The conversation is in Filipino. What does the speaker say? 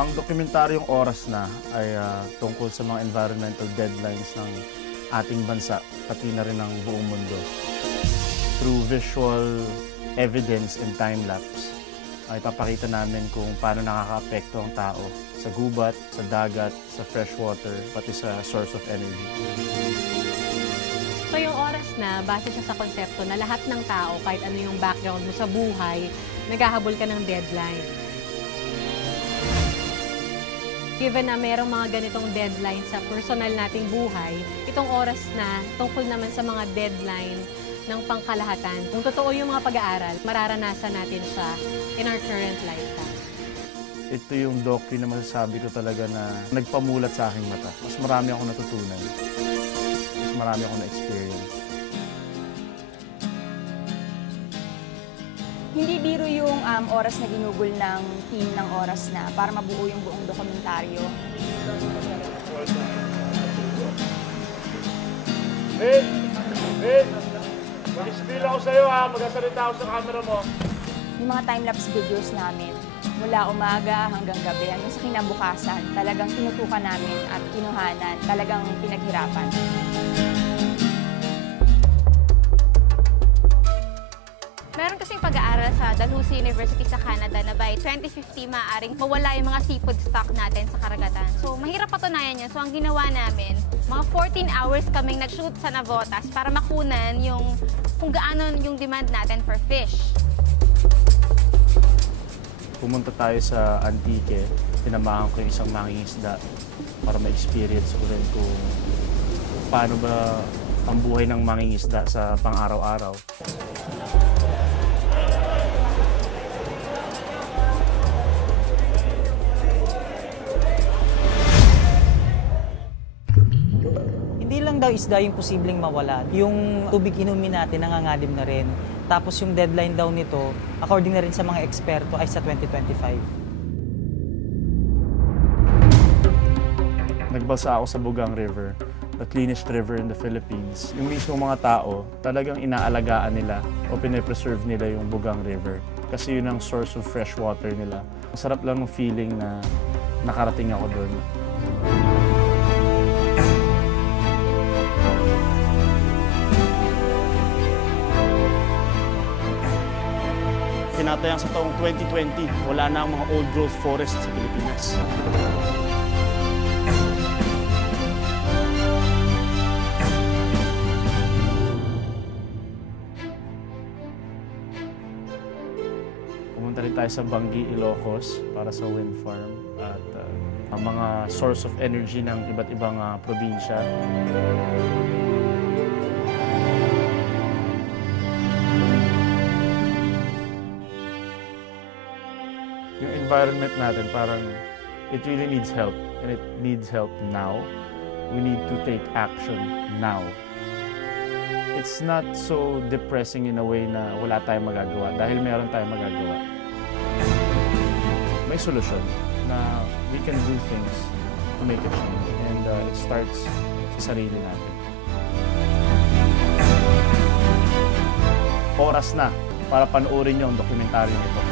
Ang dokumentaryong Oras Na ay tungkol sa mga environmental deadlines ng ating bansa, pati na rin ng buong mundo. Through visual evidence and time-lapse, ay papakita namin kung paano nakaka-apekto ang tao sa gubat, sa dagat, sa freshwater, pati sa source of energy. So yung Oras Na, base siya sa konsepto na lahat ng tao, kahit ano yung background mo sa buhay, naghahabol ka ng deadline. Given na mayroong mga ganitong deadline sa personal nating buhay, itong Oras Na tungkol naman sa mga deadline ng pangkalahatan. Kung totoo yung mga pag-aaral, mararanasan natin siya in our current lifetime. Ito yung docu na masasabi ko talaga na nagpamulat sa aking mata. Mas marami akong natutunan. Mas marami akong na-experience. Hindi biro yung oras na ginugol ng team ng Oras Na para mabuo yung buong dokumentaryo. Mag-spill ako sa'yo ha, magsasalita ako sa camera mo. Yung mga time-lapse videos namin, mula umaga hanggang gabi, hanggang sa kinabukasan, talagang tinutukan namin at kinuhanan, talagang pinaghirapan. Meron kasing pag-aaral sa Dalhousie University sa Canada na by 2050 maaaring mawala yung mga seafood stock natin sa karagatan. So mahirap patunayan yun. So ang ginawa namin, mga 14 hours kaming nag-shoot sa Navotas para makunan yung kung gaano yung demand natin for fish. Pumunta tayo sa Antique, tinamahan ko yung isang mangingisda para ma-experience ko rin kung paano ba ang buhay ng mangingisda sa pang-araw-araw. Hindi lang daw isda yung posibleng mawala. Yung tubig inumin natin nangangalim na rin. Tapos yung deadline daw nito, according na rin sa mga eksperto, ay sa 2025. Nagbalsa ako sa Bugang River, the cleanest river in the Philippines. Yung mismo mga tao, talagang inaalagaan nila o pinipreserve nila yung Bugang River. Kasi yun ang source of fresh water nila. Masarap lang ng feeling na nakarating ako doon. Tinatayang sa taong 2020, wala na ang mga old growth forest sa Pilipinas. Pumunta rin tayo sa Bangi, Ilocos para sa wind farm at ang mga source of energy ng iba't ibang probinsya. Yung environment natin parang it really needs help and it needs help now. We need to take action now. It's not so depressing in a way na wala tayong magagawa dahil meron tayong magagawa. May solusyon na we can do things to make a change and it starts sa sarili natin. Oras na para panoorin niyo ang dokumentaryo nito.